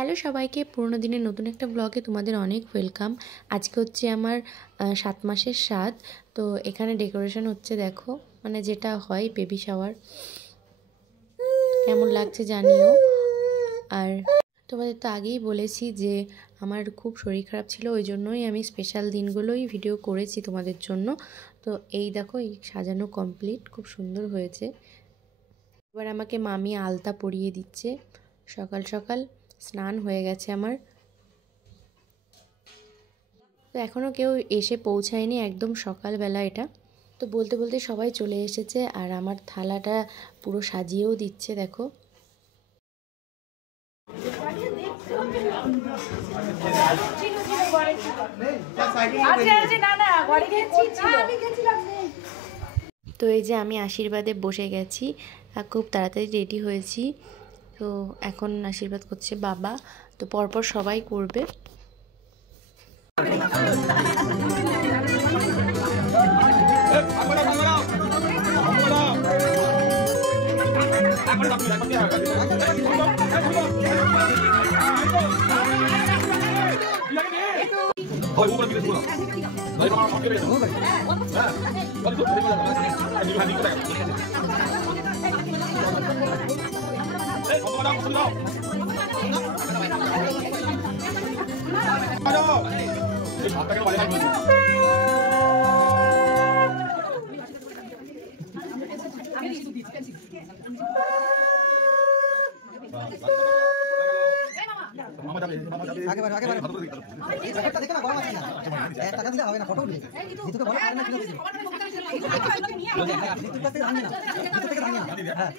Hello সবাইকে, পুরনো দিনের নতুন একটা ব্লগে তোমাদের অনেক ওয়েলকাম। আজকে হচ্ছে আমার 7 মাসের স্বাদ। তো এখানে ডেকোরেশন হচ্ছে, দেখো, মানে যেটা হয় বেবি শাওয়ার। কেমন লাগছে জানিও। আর তোমাদের তো আগেই বলেছি যে আমার খুব শরীর খারাপ ছিল, ওই জন্যই আমি স্পেশাল দিনগুলোই ভিডিও করেছি তোমাদের জন্য। তো এই দেখো, এই সাজানো কমপ্লিট, খুব সুন্দর হয়েছে। এবার আমাকে মামি আলতা পরিয়ে দিচ্ছে। সকাল সকাল স্নান হয়ে গেছে আমার। তো এখনও কেউ এসে পৌঁছায়নি, একদম সকালবেলা এটা। তো বলতে বলতে সবাই চলে এসেছে, আর আমার থালাটা পুরো সাজিয়েও দিচ্ছে, দেখো। তো এই যে আমি আশীর্বাদে বসে গেছি, খুব তাড়াতাড়ি রেডি হয়েছি। তো এখন আশীর্বাদ করছে বাবা। তো পরপর সবাই করবে। আগে বাড়ো এই জ্যাকেটটা দেখো না, গরম আছে না, টাকা দিলে হবে না, ফটো উঠবে জিতুকে বলো পারে না কিলো দিবে জিতুর কাছে ভাঙবে না, জিতু থেকে ভাঙবে না। হ্যাঁ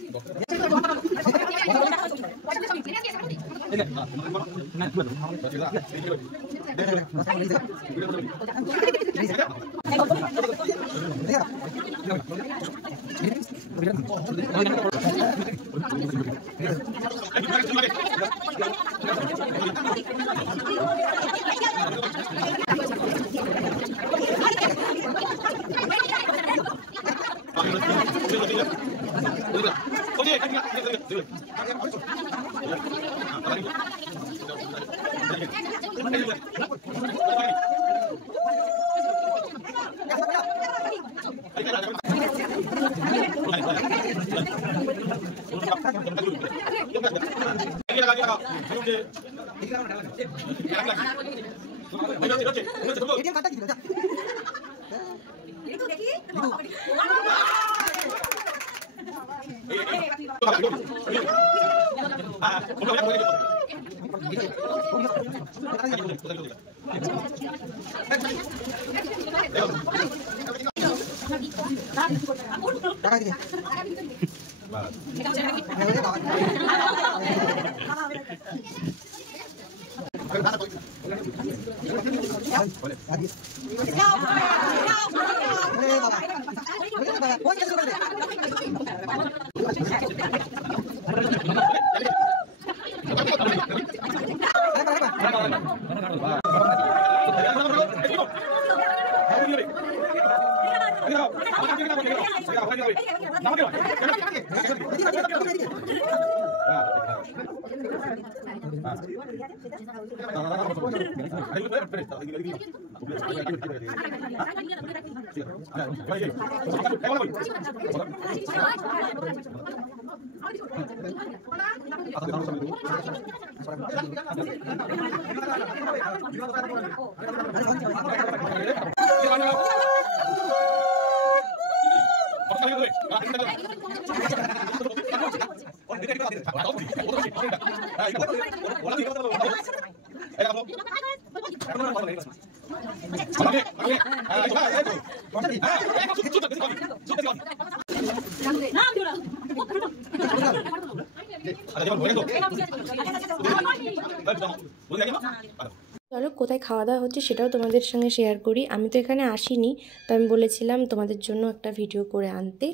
চলো, কোথায় খাওয়া দাওয়া হচ্ছে সেটাও তোমাদের সঙ্গে শেয়ার করি। আমি তো এখানে আসিনি, তো আমি বলেছিলাম তোমাদের জন্য একটা ভিডিও করে আনতে।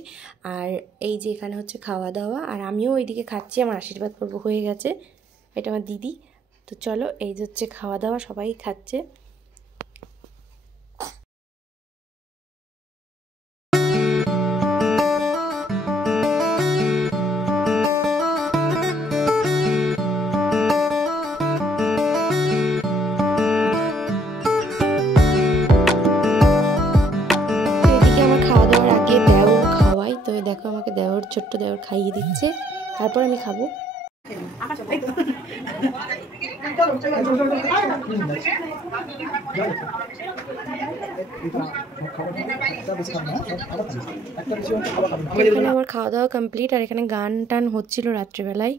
আর এই যে এখানে হচ্ছে খাওয়া দাওয়া, আর আমিও ওইদিকে খাচ্ছি, আমার আশীর্বাদ পর্ব হয়ে গেছে। এটা আমার দিদি। তো চলো, এই যে হচ্ছে খাওয়া দাওয়া, সবাই খাচ্ছে। দেখো আমাকে দেওর ছোট্ট দেওর খাইয়ে দিচ্ছে, তারপর আমি খাবো। এখানে আমার খাওয়া দাওয়া কমপ্লিট, আর এখানে গান টান হচ্ছিল রাত্রেবেলায়।